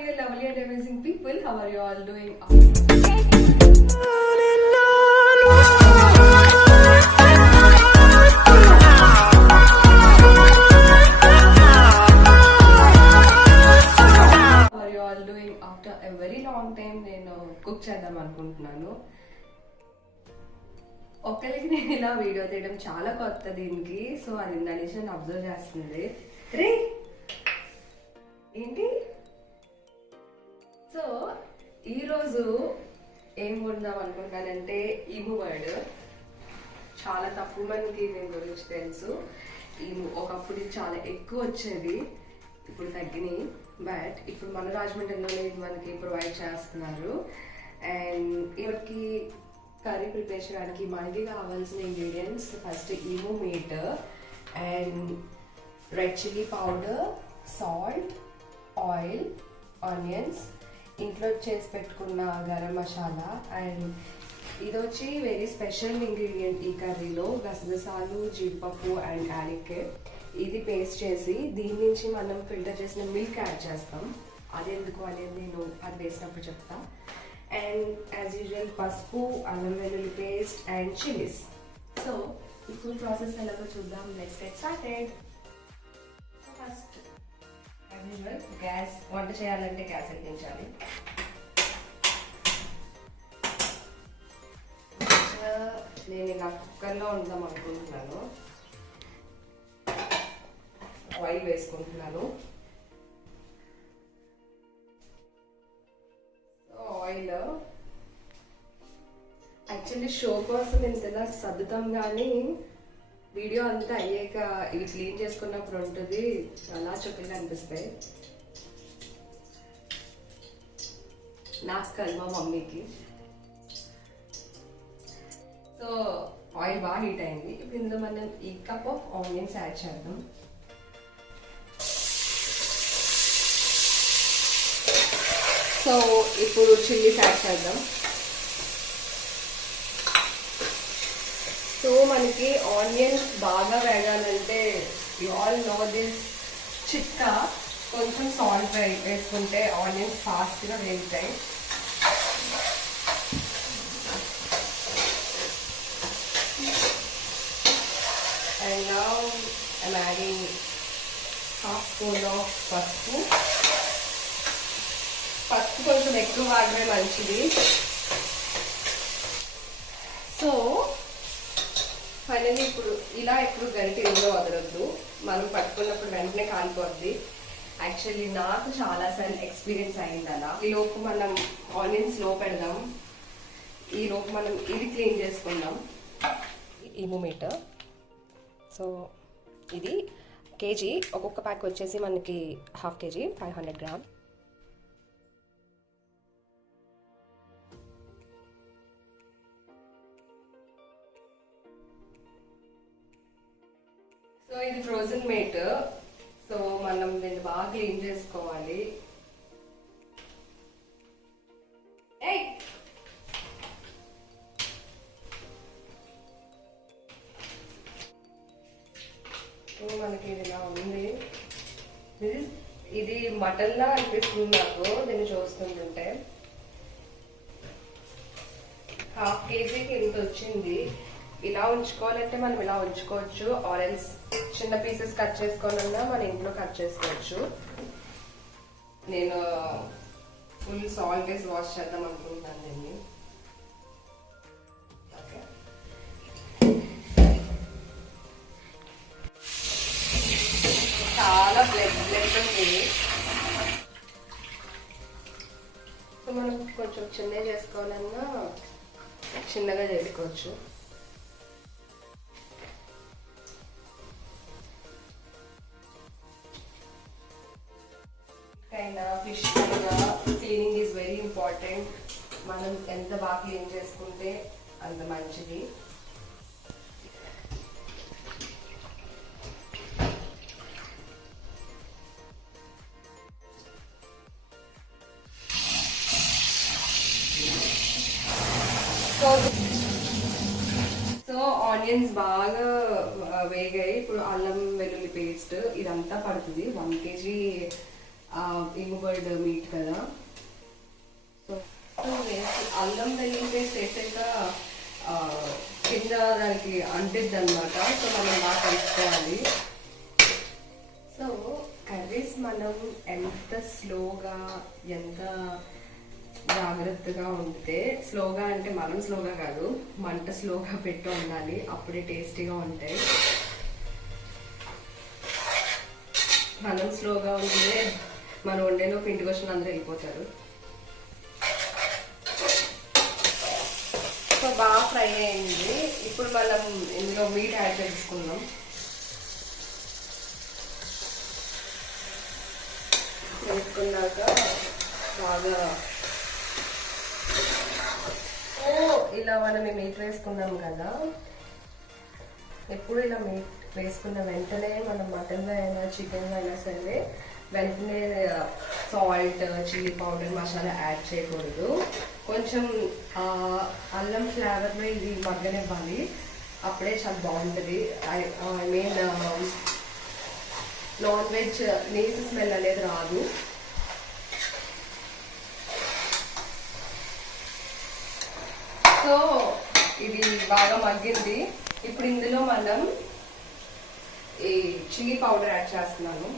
dear lovely and amazing people. How are you all doing? How are you all doing? After a very long time నేను cook చేద్దాం అనుకుంటున్నాను. ఒక్కరికి నేను ఇలా video తీయడం చాలా కొత్త దీనికి. సో అది ఇందాక నేను అబ్జర్వ్ చేస్తుంది. రే ఏంటి? సో ఈరోజు ఏం వండుదాం అనుకుంటున్నానంటే ఈము వర్డ్. చాలా తక్కువ మందికి దీని గురించి తెలుసు. ఈము ఒకప్పుడు ఇది చాలా ఎక్కువ వచ్చేది, ఇప్పుడు తగ్గినాయి. బట్ ఇప్పుడు మన రాజమండ్రిలోనే ఇది మనకి ప్రొవైడ్ చేస్తున్నారు. అండ్ ఇవాటికి కర్రీ ప్రిపేర్ చేయడానికి మనకి కావాల్సిన ingredients first emu meet and red chilli powder, salt, oil, onions, ఇంట్లో చేసి పెట్టుకున్న గరం మసాలా. అండ్ ఇది వచ్చి వెరీ స్పెషల్ ఇంగ్రీడియంట్ ఈ కర్రీలో, గసగసాలు, జీడిపప్పు అండ్ యాలక్కాయ్. ఇది పేస్ట్ చేసి దీని నుంచి మనం ఫిల్టర్ చేసిన మిల్క్ యాడ్ చేస్తాం. అది ఎందుకు అనేది నేను అది వేసినప్పుడు చెప్తా. అండ్ యాజ్ యూజువల్ పసుపు, అల్లం వెల్లుల్లి పేస్ట్ అండ్ చిల్లీస్. సో ఈ ఫుల్ ప్రాసెస్ ఎలాగో చూద్దాం. Let's get started. First as usual gas, వంట చేయాలంటే గ్యాస్ ఎక్కించాలి. నేను ఇలా కుక్కర్లో వండుదాం అనుకుంటున్నాను. ఆయిల్ వేసుకుంటున్నాను. ఆయిల్ యాక్చువల్లీ షో కోసం ఇంతలా సర్దుతాం, కానీ వీడియో అంతా అయ్యాక ఇవి క్లీన్ చేసుకున్నప్పుడు ఉంటుంది, అలా చుక్కలు కనిపిస్తాయి. నాకు కాదు, మా మమ్మీకి. సో ఆయిల్ బాగా హీట్ అయింది. ఇప్పుడు ఇందులో మనం ఈ కప్ ఆఫ్ ఆనియన్స్ యాడ్ చేద్దాం. సో ఇప్పుడు చిల్లీస్ యాడ్ చేద్దాం. సో మనకి ఆనియన్స్ బాగా వేగాలంటే యు ఆల్ నో దిస్ చిట్కా, కొంచెం సాల్ట్ వేసుకుంటే ఆనియన్స్ ఫాస్ట్గా వేగుతాయి. And now I'm adding half spoon of పసుపు. పసుపు కొంచెం ఎక్కువ వాడమే మంచిది. సో ఫైనల్లీ ఇప్పుడు ఇలా ఎప్పుడు గరిటె ఇందులో వదలొద్దు, మనం పట్టుకున్నప్పుడు వెంటనే కాలిపోద్ది. యాక్చువల్లీ నాకు చాలాసార్లు ఎక్స్పీరియన్స్ అయింది అలా. ఈ లోపు మనం ఆనియన్స్ లో పెడదాం. ఈ లోపు మనం ఇది క్లీన్ చేసుకుందాం. Emu meet. సో ఇది కేజీ, ఒక్కొక్క ప్యాక్ వచ్చేసి మనకి హాఫ్ కేజీ 500 గ్రామ్. సో ఇది ఫ్రోజన్ మీట్. సో మనం దీన్ని బాగా క్లీన్ చేసుకోవాలి. మనకి ఇది ఇలా ఉంది. ఇది మటన్ లా అనిపిస్తుంది నాకు దీన్ని చూస్తుంటే. హాఫ్ కేజీకి ఇంత వచ్చింది. ఇలా ఉంచుకోవాలంటే మనం ఇలా ఉంచుకోవచ్చు, ఆరెంజ్ చిన్న పీసెస్ కట్ చేసుకోవాలన్నా మన ఇంట్లో కట్ చేసుకోవచ్చు. నేను ఫుల్ సాల్ట్ వేసి వాష్ చేద్దాం అనుకుంటున్నాను దీన్ని. చాలా బ్లడ్ ఉంది. సో మనం కొంచెం చిన్నగా చేసుకోవాలన్నా చిన్నగా చేసుకోవచ్చు. అయినా ఫిష్ అయినా క్లీనింగ్ ఈజ్ వెరీ ఇంపార్టెంట్. మనం ఎంత బాగా క్లీన్ చేసుకుంటే అంత మంచిది. సో ఆనియన్స్ బాగా వేగాయి. ఇప్పుడు అల్లం వెల్లుల్లి పేస్ట్ ఇదంతా పడుతుంది. 1 kg ఇంగుబర్డ్ మీట్ కదా. సో వేసి అల్లం వెల్లుల్లి పేస్ట్ వేసాక కింద దానికి అంటిద్ది అనమాట. సో మనం బాగా కలుపుకోవాలి. సో కర్రీస్ మనం ఎంత స్లోగా ఎంత జాగ్రత్తగా ఉంటే, స్లోగా అంటే మనం స్లోగా కాదు, మంట స్లోగా పెట్టి ఉండాలి, అప్పుడే టేస్టీగా ఉంటాయి. మనం స్లోగా ఉంటే మనం వండేలోపు ఇంటికి వచ్చిన అందరూ వెళ్ళిపోతారు. సో బాగా ఫ్రై అయింది. ఇప్పుడు మనం ఇందులో మీట్ యాడ్ చేసుకుందాం. వేసుకున్నాక బాగా ఇలా మనం మీట్ వేసుకున్నాం కదా, ఎప్పుడు ఇలా మీట్ వేసుకున్న వెంటనే మనం మటన్లో అయినా చికెన్లో అయినా సరే వెంటనే salt, chilli powder, masala add చేయకూడదు. కొంచెం అల్లం ఫ్లేవర్లో ఇది మగ్గనివ్వాలి, అప్పుడే చాలా బాగుంటుంది. ఐ మీన్ నాన్ వెజ్ నీసు స్మెల్ అనేది రాదు. సో ఇది బాగా మగ్గింది. ఇప్పుడు ఇందులో మనం ఈ చిల్లీ పౌడర్ యాడ్ చేస్తున్నాను.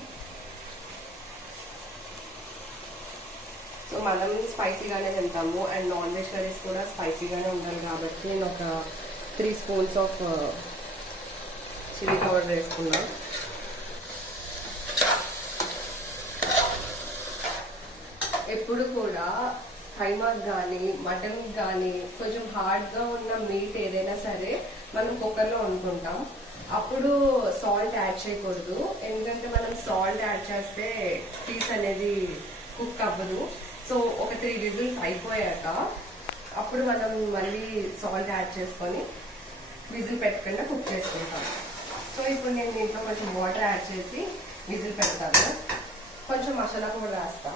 సో మనం స్పైసీగానే తింటాము అండ్ నాన్ వెజ్ కర్రీస్ కూడా స్పైసీగానే ఉండాలి కాబట్టి నేను ఒక 3 స్పూన్స్ ఆఫ్ చిల్లీ పౌడర్ వేసుకున్నాను. ఎప్పుడు కూడా కైమాక్ కానీ మటన్ కానీ కొంచెం హార్డ్గా ఉన్న మీట్ ఏదైనా సరే మనం కుక్కర్లో వండుకుంటాం. అప్పుడు సాల్ట్ యాడ్ చేయకూడదు, ఎందుకంటే మనం సాల్ట్ యాడ్ చేస్తే పీస్ అనేది కుక్ అవ్వదు. సో ఒక 3 విజిల్స్ అయిపోయాక అప్పుడు మనం మళ్ళీ సాల్ట్ యాడ్ చేసుకొని విజిల్ పెట్టకుండా కుక్ చేసుకుంటాం. సో ఇప్పుడు నేను దీంట్లో కొంచెం వాటర్ యాడ్ చేసి విజిల్ పెడతాను. కొంచెం మసాలా కూడా వేస్తా.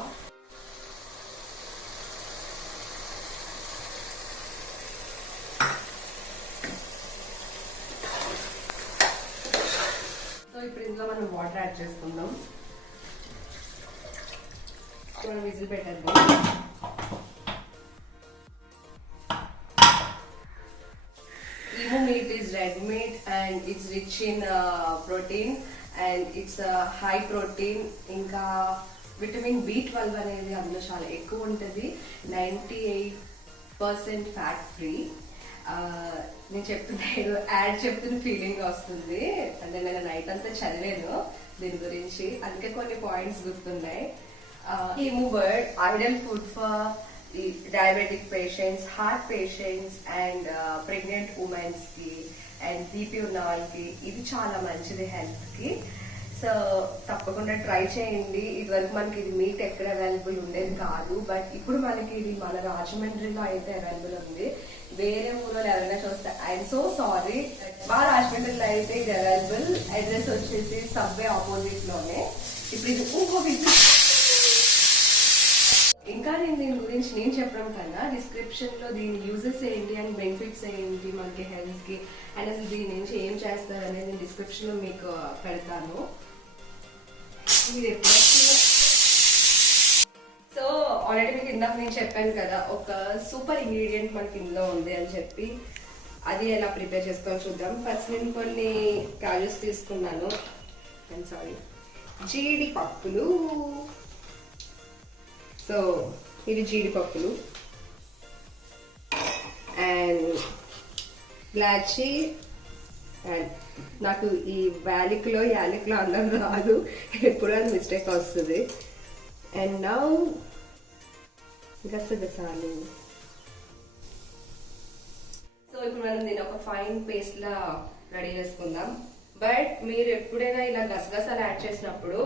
సో ఇప్పుడు ఇందులో మనం వాటర్ యాడ్ చేసుకుందాం. మనం విజిల్ పెట్టేద్దాం. Emu meat is red meat and it's rich in protein and it's high protein. ఇంకా విటమిన్ B12 అనేది అందులో చాలా ఎక్కువ ఉంటుంది. 98% ఫ్యాట్ ఫ్రీ. నేను చెప్తున్నా ఏదో యాడ్ చెప్తున్న ఫీలింగ్ వస్తుంది. అంటే నేను నైట్ అంతా చదివాను దీని గురించి, అందుకే కొన్ని పాయింట్స్ గుర్తున్నాయి. Emu bird ideal food for diabetic patients, heart patients and pregnant women కి అండ్ బీపీ ఉన్న వాళ్ళకి ఇది చాలా మంచిది హెల్త్ కి. సో తప్పకుండా ట్రై చేయండి. ఇదివరకు మనకి ఇది మీట్ ఎక్కడ అవైలబుల్ ఉండేది కాదు, బట్ ఇప్పుడు మనకి ఇది మన రాజమండ్రిలో అయితే అవైలబుల్ ఉంది. వేరే ఊళ్ళో ఎవరైనా చూస్తే ఐఎమ్ సో సారీ, మా రాజమండ్రిలో అయితే ఇది అవైలబుల్. అడ్రస్ వచ్చేసి సబ్వే ఆపోజిట్ లోనే. ఇప్పుడు ఇది ఇంకో విజిట్. ఇంకా నేను దీని గురించి నేను చెప్పడం కన్నా డిస్క్రిప్షన్ లో దీని యూజెస్ ఏంటి అండ్ బెనిఫిట్స్ ఏంటి మనకి హెల్త్ కి అండ్ అసలు దీని నుంచి ఏం చేస్తారు అనేది నేను డిస్క్రిప్షన్ లో మీకు పెడతాను. సో ఆల్రెడీ మీకు ఇందాక నేను చెప్పాను కదా ఒక సూపర్ ఇంగ్రీడియంట్ మనకి ఇందులో ఉంది అని చెప్పి, అది ఎలా ప్రిపేర్ చేసుకోవాలో చూద్దాం. ఫస్ట్ నేను కొన్ని కాజుస్ తీసుకున్నాను, జీడిపప్పులు. సో ఇది జీడిపప్పులు అండ్ ఇలాచి. అండ్ నాకు ఈ యాలకులో అన్నం రాదు, ఎప్పుడు అది మిస్టేక్ వస్తుంది. అండ్ నౌ గసగసాలు. సో ఇప్పుడు మనం దీన్ని ఒక ఫైన్ పేస్ట్ లా రెడీ చేసుకుందాం. బట్ మీరు ఎప్పుడైనా ఇలా గసగసాలు యాడ్ చేసినప్పుడు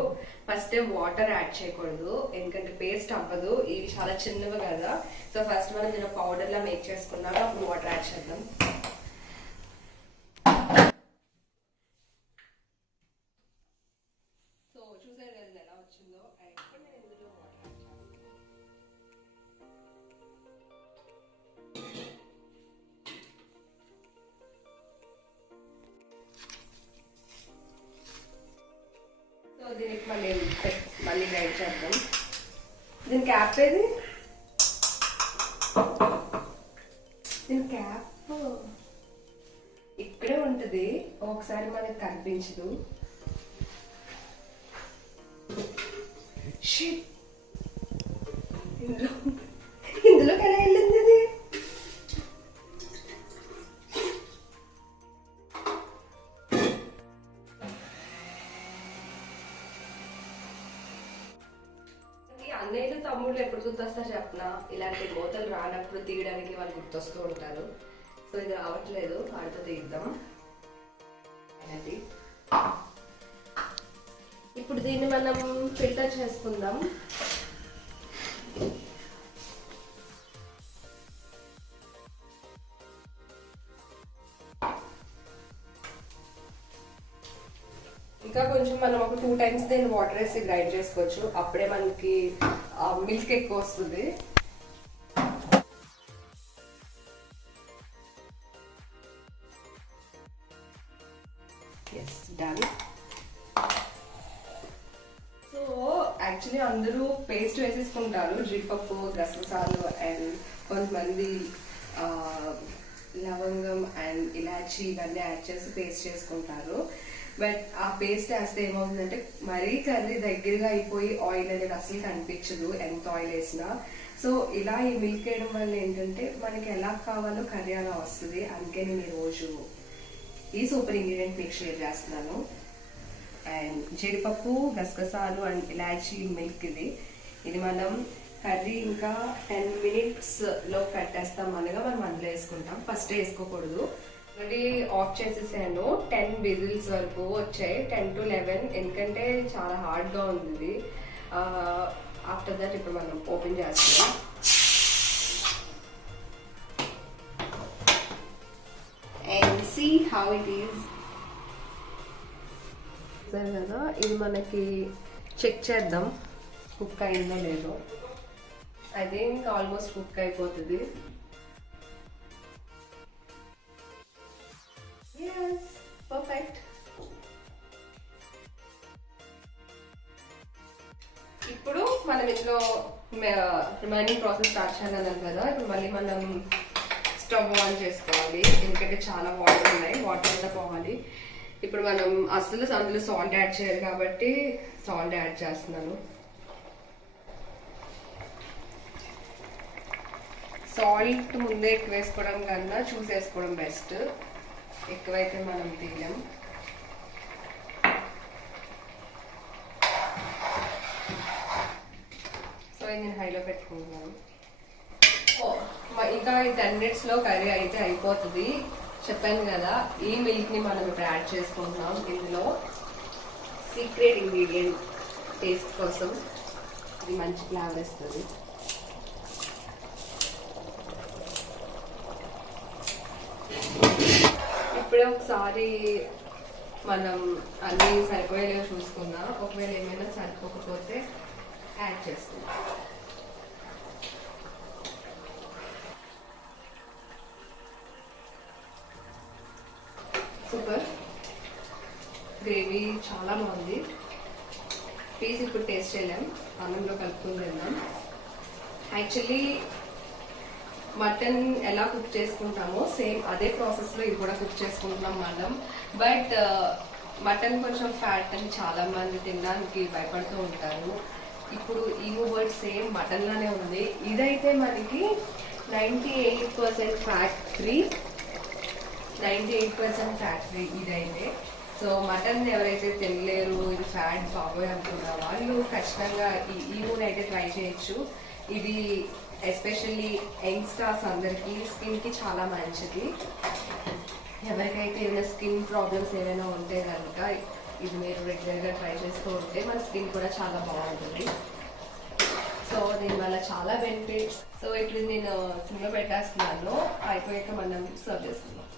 ఫస్ట్ వాటర్ యాడ్ చేయకూడదు, ఎందుకంటే పేస్ట్ అవ్వదు, ఇవి చాలా చిన్నవి కదా. సో ఫస్ట్ మనం దీని పౌడర్ లా మేక్ చేసుకున్నాక అప్పుడు వాటర్ యాడ్ చేద్దాం. సో చూసారు కదా ఎలా వచ్చిందో. ఇప్పుడు నేను ఇందులో వాటర్ యాడ్ చేస్తాను. దీనికి మళ్ళీ మళ్ళీ గ్రైండ్ చేద్దాం. దీని క్యాప్ ఏది? దీని క్యాప్ ఇక్కడే ఉంటుంది, ఒకసారి మనకు కనిపించదు. ఇందులో ఎలా వెళ్ళింది అది? అన్నయ్యలు తమ్ముళ్ళు ఎప్పుడు గుర్తొస్తారు చెప్పనా? ఇలాంటి మూతలు రానప్పుడు తీయడానికి వాళ్ళు గుర్తొస్తూ ఉంటారు. సో ఇది రావట్లేదు, వాడితో తీద్దాం. అది ఇప్పుడు దీన్ని మనం ఫిల్టర్ చేసుకుందాం. ఇంకా కొంచెం మనం ఒక 2 times దీన్ని వాటర్ వేసి గ్రైండ్ చేసుకోవచ్చు. అప్పుడే మనకి మిల్క్ ఎక్కువ వస్తుంది. Yes, done. సో యాక్చువల్లీ అందరూ పేస్ట్ వేసేసుకుంటారు, జీడిపప్పు, గసగసాలు అండ్ కొంతమంది లవంగం అండ్ ఇలాచి ఇవన్నీ యాడ్ చేసి పేస్ట్ చేసుకుంటారు. బట్ ఆ పేస్ట్ వేస్తే ఏమవుతుందంటే మరీ కర్రీ దగ్గరగా అయిపోయి ఆయిల్ అనేది అసలు కనిపించదు ఎంత ఆయిల్ వేసినా. సో ఇలా ఈ మిల్క్ వేయడం వల్ల ఏంటంటే మనకి ఎలా కావాలో కర్రీ అలా వస్తుంది. అందుకే నేను ఈరోజు ఈ సూపర్ ఇంగ్రీడియంట్ మీకు షేర్ చేస్తున్నాను. అండ్ జీడిపప్పు, గసగసాలు అండ్ ఇలాచీ మిల్క్ ఇది మనం కర్రీ ఇంకా 10 minutes లో కట్టేస్తాం అనగా మనం అందులో వేసుకుంటాం. ఫస్ట్ వేసుకోకూడదు. ఆల్రెడీ ఆఫ్ చేసేసాను. 10 whistles వరకు వచ్చాయి, 10 to 11, ఎందుకంటే చాలా హార్డ్గా ఉంది. ఆఫ్టర్ దట్ ఇప్పుడు మనం ఓపెన్ చేస్తున్నాం. And see how it is. సరే కదా, ఇది మనకి చెక్ చేద్దాం కుక్ అయిందో లేదో. ఐ థింక్ ఆల్మోస్ట్ కుక్ అయిపోతుంది. Yes, perfect. ఇప్పుడు మనం ఇందులో రిమైనింగ్ ప్రాసెస్ స్టార్ట్ చేయాలన్నాం కదా. ఇప్పుడు మళ్ళీ మనం స్టవ్ ఆన్ చేసుకోవాలి, ఎందుకంటే చాలా వాటర్ ఉన్నాయి, వాటర్ అంతా పోవాలి. ఇప్పుడు మనం అసలు అందులో సాల్ట్ యాడ్ చేయాలి కాబట్టి సాల్ట్ యాడ్ చేస్తున్నాను. సాల్ట్ ముందే ఎక్కువ వేసుకోవడం కన్నా చూసేసుకోవడం బెస్ట్. ఎక్కువైతే మనం తీయలేం. సో నేను హైలో పెట్టుకుంటున్నాను. ఇంకా ఈ 10 minutes లో కర్రీ అయితే అయిపోతుంది. చెప్పాను కదా, ఈ మిల్క్ ని మనం ఇప్పుడు యాడ్ చేసుకుంటున్నాం. ఇందులో సీక్రెట్ ఇంగ్రీడియంట్ టేస్ట్ కోసం, ఇది మంచి ఫ్లేవర్ ఇస్తుంది. ఇప్పుడే ఒకసారి మనం అన్ని సరిపోయేలా చూసుకుందాం. ఒకవేళ ఏమైనా సరిపోకపోతే యాడ్ చేసుకుందాం. సూపర్, గ్రేవీ చాలా బాగుంది. పీస్ ఇప్పుడు టేస్ట్ చేయలేం, అన్నంలో కలుపుకుని తిందాం. యాక్చువల్లీ మటన్ ఎలా కుక్ చేసుకుంటామో సేమ్ అదే ప్రాసెస్లో ఇది కూడా కుక్ చేసుకుంటున్నాం మనం. బట్ మటన్ కొంచెం ఫ్యాట్ అని చాలా మంది తినడానికి భయపడుతూ ఉంటారు. ఇప్పుడు ఈ బర్డ్ సేమ్ మటన్ లానే ఉంది. ఇదైతే మనకి 98% ఫ్యాట్ ఫ్రీ, 98% ఫ్యాట్ ఫ్రీ ఇదైతే. సో మటన్ ఎవరైతే తినలేరు, ఇది ఫ్యాట్ బాగోయ్ అనుకున్న వాళ్ళు ఖచ్చితంగా ఈ మూడు అయితే ట్రై చేయొచ్చు. ఇది ఎస్పెషల్లీ యంగ్స్టర్స్ అందరికీ స్కిన్కి చాలా మంచిది. ఎవరికైతే ఏదైనా స్కిన్ ప్రాబ్లమ్స్ ఏమైనా ఉంటే కనుక ఇది మీరు రెగ్యులర్గా ట్రై చేస్తూ ఉంటే మన స్కిన్ కూడా చాలా బాగుంటుంది. సో దీనివల్ల చాలా బెనిఫిట్స్. సో ఇప్పుడు నేను సిమ్లో పెట్టేస్తున్నాను, అయిపోయాక మనం సర్వ్ చేసుకున్నాం.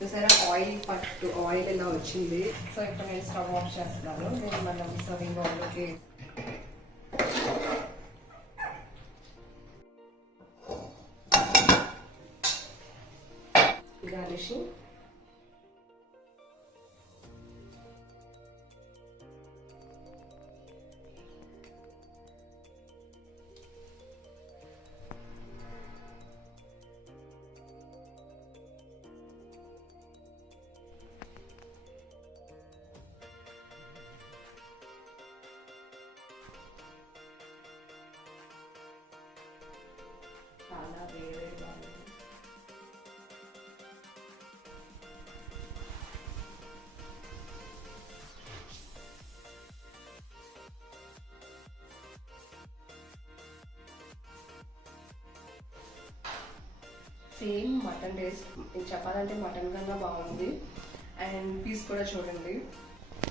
చూసారా ఆయిల్ ఇలా వచ్చింది. సో ఇప్పుడు నేను స్టవ్ ఆఫ్ చేస్తున్నాను. నేను మనం సర్వింగ్ బౌల్లోకి garnishing. చాలా వేరేగా ఉంది. సేమ్ మటన్ టేస్ట్, చెప్పాలంటే మటన్ కన్నా బాగుంది. అండ్ పీస్ కూడా చూడండి,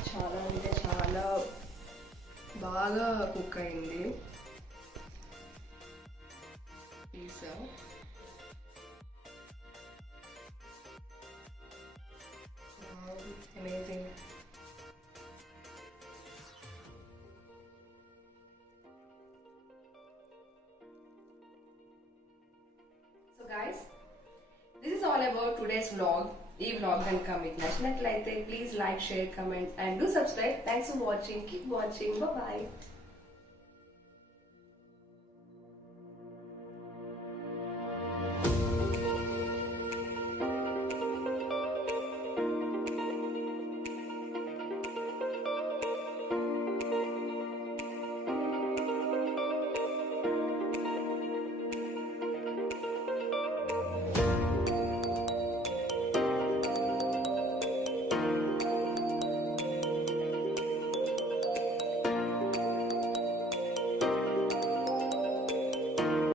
చాలా అంటే చాలా బాగా కుక్ అయింది piece. Amazing. So guys, this is all about today's vlog. ఈ vlog కనుక మీకు నచ్చినట్లయితే please like, share, comment and do subscribe. Thanks for watching. Keep watching. Bye.